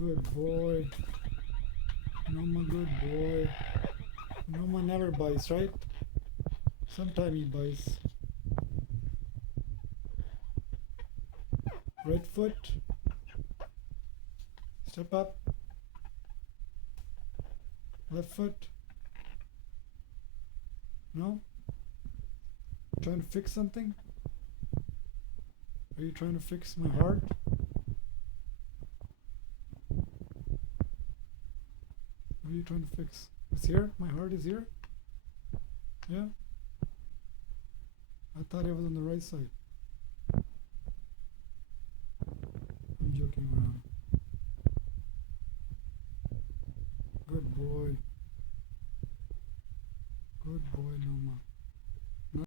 Good boy. Noma, good boy. Noma never bites, right? Sometime he bites. Right foot. Step up. Left foot. No? Trying to fix something? Are you trying to fix my heart? What are you trying to fix? It's here? My heart is here? Yeah? I thought it was on the right side. I'm joking around. Good boy. Good boy, Noma.